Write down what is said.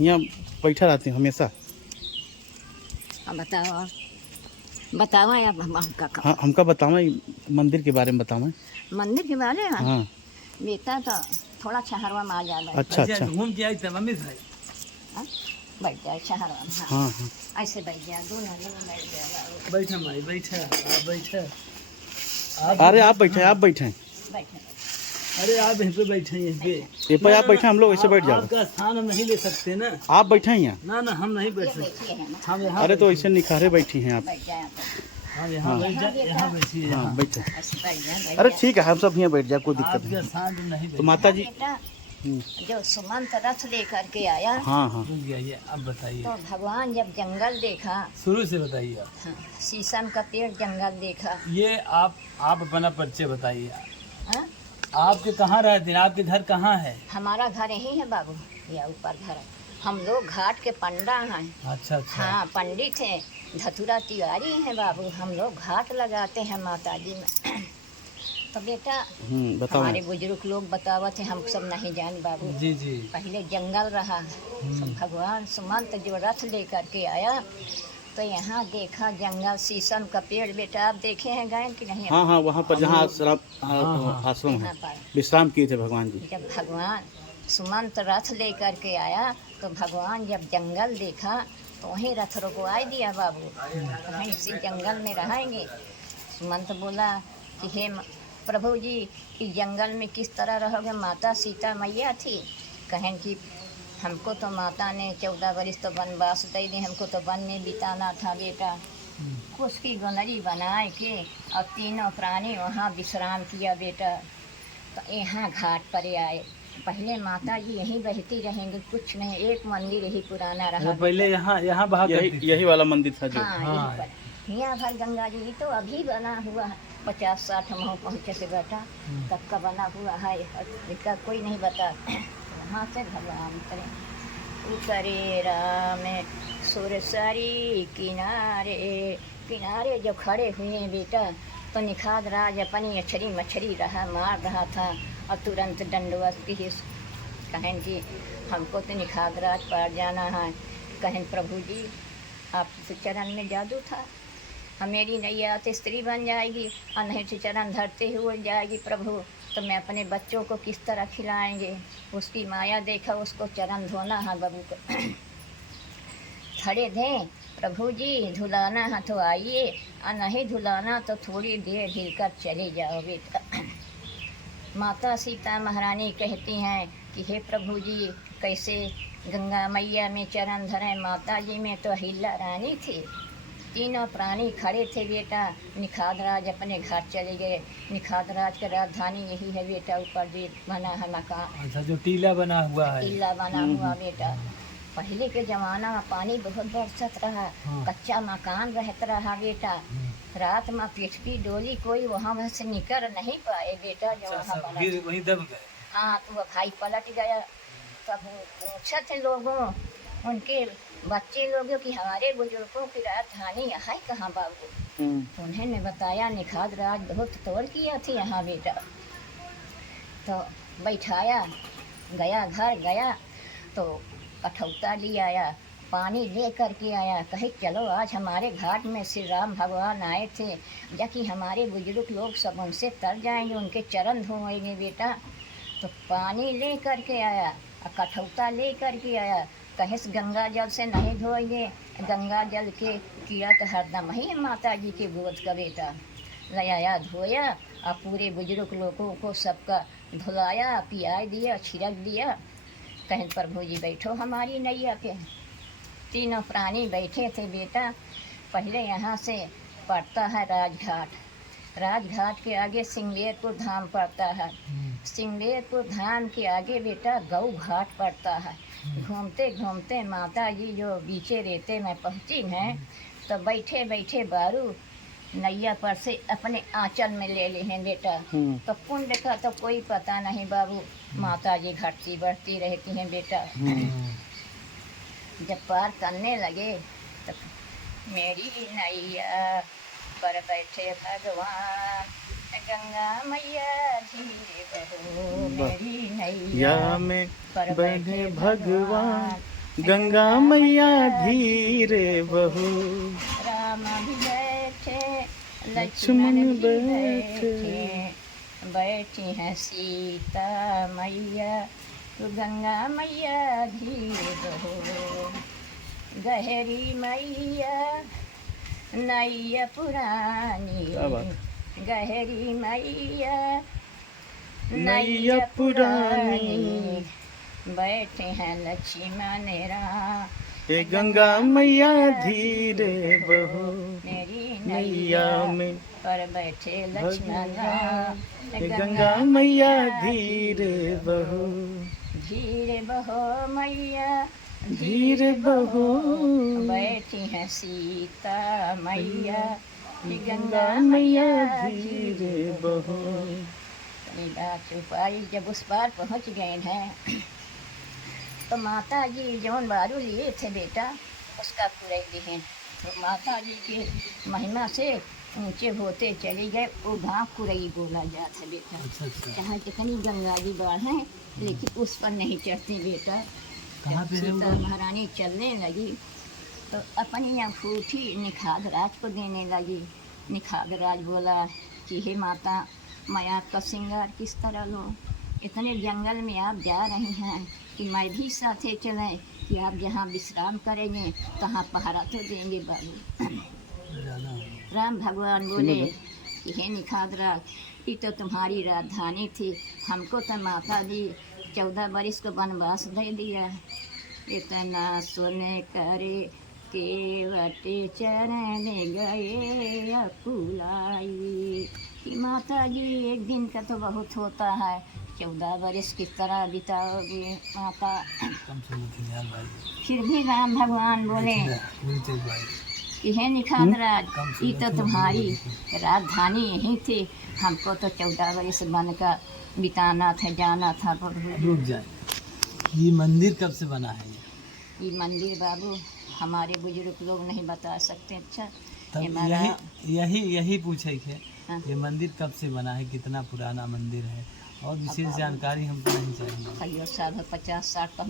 यहाँ बैठा रहती हूँ हमेशा। अब बताओ और बताओ अब हमका कहो। हाँ, हमका बताओ मंदिर के बारे में बताओ। मंदिर के बारे में हाँ, बेटा तो थोड़ा शहरवा में आ जाए। अच्छा अच्छा। घूम के आई था मम्मी भाई। बैठ जाए शहरवा में। हाँ हाँ, ऐसे बैठ जाए, दोनों बैठ जाए। बैठा माई बैठा, आप बैठा। अरे आप बैठे, आप बैठे। बैठे अरे आप यहीं पे बैठे, यहीं पे। ये पे आप बैठे, हम लोग ऐसे बैठ जाओ। आपका स्थान हम नहीं ले सकते ना। आप बैठे हैं यहाँ। ना ना हम नहीं बैठ ये सकते। बैठी है ना, हम यहाँ अरे तो ऐसे निखारे बैठी हैं आप। बैठ जाए आप। हम यहाँ बैठ जाए, यहाँ बैठिए। हाँ बैठे। ऐसे बैठ जाए, बैठ अरे जाए। ठीक है, हम सब यहाँ बैठ जाए, कोई दिक्कत आपका नहीं। स्थान नहीं तो बैठ। माता जी। बेटा जो सुमंत रथ लेकर के आया हाँ हाँ, रुक जाइए, अब बताइए, तो भगवान जब जंगल देखा, शुरू से बताइए आप। हाँ, शीशम का पेड़ जंगल देखा। ये आप अपना परिचय बताइए। हाँ? आपके कहाँ रहते हैं, आपके घर कहाँ है? हमारा घर यही है बाबू, या ऊपर घर है। हम लोग घाट के पंडा हैं। अच्छा अच्छा। हाँ, पंडित हैं, धतुरा तिवारी हैं बाबू। हम लोग घाट लगाते हैं माता जी में। तो बेटा बताओ। हमारे बुजुर्ग लोग बतावत हैं, हम सब नहीं जान बाबू। जी जी। पहले जंगल रहा, तो भगवान सुमंत जो रथ लेकर के आया तो यहाँ देखा जंगल, शीशम का पेड़। बेटा आप देखे हैं गए कि नहीं? हाँ हाँ, वहाँ पर जहाँ आश्रम है, यहाँ पर विश्राम किए थे भगवान जी। जब भगवान सुमंत रथ लेकर के आया तो भगवान जब जंगल देखा तो वहीं रथ रुकवा दिया बाबू। कहीं इसी जंगल में रहेंगे। सुमंत बोला कि हे प्रभु जी, इस जंगल में किस तरह रहोगे? माता सीता मैया थी। कहें कि हमको तो माता ने 14 वर्ष तो वनवास दे दी, हमको तो वन में बिताना था बेटा। उसकी गोनरी बनाए के और तीनों प्राणी वहाँ विश्राम किया बेटा। तो यहाँ घाट पर आए। पहले माता जी यहीं बहती रहेंगे, कुछ नहीं, एक मंदिर यही पुराना रहा। पहले यहाँ बहा करती थी। यही वाला मंदिर था जो। हाँ, यहीं पर। यहाँ भर गंगा जी तो अभी बना हुआ है, 50-60 माह पहुँचे से बेटा तब का बना हुआ है। इसका कोई नहीं बता। वहाँ से भगवान उतरे राम सुरसरी किनारे। किनारे जो खड़े हुए हैं बेटा तो निखाद राज अपनी अछरी मछरी रहा मार रहा था और तुरंत दंडवत की कहें कि हमको तो निखाद राज पार जाना है। कहें प्रभु जी आपके चरण में जादू था, मेरी नैया तो स्त्री बन जाएगी और नहीं तो चरण धरते हुए जाएगी प्रभु, तो मैं अपने बच्चों को किस तरह खिलाएंगे? उसकी माया देखा, उसको चरण धोना है बबू को। खड़े दें प्रभु जी, धुलाना है तो आइए और नहीं धुलाना तो थोड़ी देर हिलकर चले जाओ बेटा। माता सीता महारानी कहती हैं कि हे प्रभु जी, कैसे गंगा मैया में चरण धरें? माता जी में तो अहिल्या रानी थी। तीनों प्राणी खड़े थे बेटा। निखाद राज अपने घर चले गए। निखाद राज का राजधानी यही है बेटा, ऊपर जो बना है मकान। अच्छा, जो टीला बना हुआ है। टीला बना हुआ बेटा। पहले के जमाना में पानी बहुत बरसत रहा, कच्चा मकान रहता रहा बेटा। रात में पृथ्वी डोली, कोई वहाँ से निकल नहीं पाए बेटा। जो वहाँ बना वहीं दब गए। हाँ, तो वह भाई पलट गया। तब पूछा थे लोगों, उनके बच्चे लोगों कि हमारे बुजुर्गों की राजधानी है कहाँ बाबू? उन्होंने बताया निखाद राज बहुत तोड़ किया थी यहाँ बेटा। तो बैठाया, गया घर गया तो कठौता ले आया, पानी ले कर के आया। कहे चलो आज हमारे घाट में श्री राम भगवान आए थे, जबकि हमारे बुजुर्ग लोग सब उनसे तर जाएंगे, उनके चरण धोएंगे बेटा। तो पानी ले कर के आया और कठौता ले कर के आया। कहे गंगा जल से नहीं धोएंगे, गंगा जल के कीड़ा तो हरदम ही माता जी के गोद का बेटा। लाया धोया और पूरे बुजुर्ग लोगों को सबका धुलाया, पियाई दिया, छिड़क दिया। कहें प्रभु जी बैठो हमारी नैया पे। तीनों प्राणी बैठे थे बेटा। पहले यहाँ से पड़ता है राजघाट, राजघाट के आगे सिंगलेरपुर धाम पड़ता है, सिंगलेरपुर धाम के आगे बेटा गऊ घाट पड़ता है। घूमते घूमते माता जी जो बीचे रेते में पहुँची हैं तो बैठे बैठे बारू नैया पर से अपने आंचल में ले ली हैं बेटा। तो पुण्य का तो कोई पता नहीं बाबू, माता जी घटती बढ़ती रहती हैं बेटा। जब पार करने लगे तो मेरी नैया पर बैठे भगवान, गंगा मैया धीरे बहो। मेरी नैया में बैठे भगवान, गंगा मैया धीरे बहो, राम भी बैठे लक्ष्मण लक्ष्मण भी बैठे। बैठे, बैठी है सीता मैया, तो गंगा मैया धीरे बहो। गहरी मैया नैया पुरानी, क्या बात गहरी मैया नैया पुरानी, बैठे हैं लक्ष्मण राम, हे गंगा मैया धीरे बहो, मेरी नैया नैया में पर बैठे लक्ष्मण राम। हे गंगा मैया धीरे बहो, धीरे बहो मैया धीरे बहो, बैठी है सीता मैया, गंगा मैया धीरे बहो। छुपाई जब उस पार पहुंच गए हैं, तो माता जी जौन बारू लिए थे बेटा उसका कुरई दिए, तो माता जी के महिमा से ऊंचे होते चले गए, वो गाँव कुरई बोला जाता है बेटा। अच्छा अच्छा। जहाँ जितनी गंगा जी बाढ़ हैं लेकिन उस पर नहीं चढ़ती बेटा। कहाँ जब पे है सीता वो? महारानी चलने लगी तो अपनी अंगूठी निखागराज को देने लगी। निखागराज बोला कि हे माता, मैं आपका श्रृंगार किस तरह लूँ? इतने जंगल में आप जा रही हैं कि मैं भी साथे चलें, कि आप जहाँ विश्राम करेंगे तहाँ पहरा तो देंगे बाबू। ज़्यादा राम भगवान बोले कि हे निखागराज, ये तो तुम्हारी राजधानी थी, हमको तो माता जी 14 बरस को वनवास दे दिया। इतना सुने करे केवटे चरण गए अकुलाई, कि माता जी एक दिन का तो बहुत होता है, 14 बरस किस तरह बिताओगे माता? कम से कम ध्यान भाई। फिर भी राम भगवान बोले पूरी तेज भाई। कि हे निखागराज, ये तो तुम्हारी राजधानी यहीं थी, हमको तो 14 बरस बन का बिताना था, जाना था प्रभु। रुक जाए, ये मंदिर कब से बना है? ये मंदिर बाबू हमारे बुजुर्ग लोग नहीं बता सकते। अच्छा तब हमारा यही पूछे थे, हाँ। ये मंदिर कब से बना है, कितना पुराना मंदिर है, और विशेष जानकारी हमको नहीं चाहिए। कहियो साल 50-60 का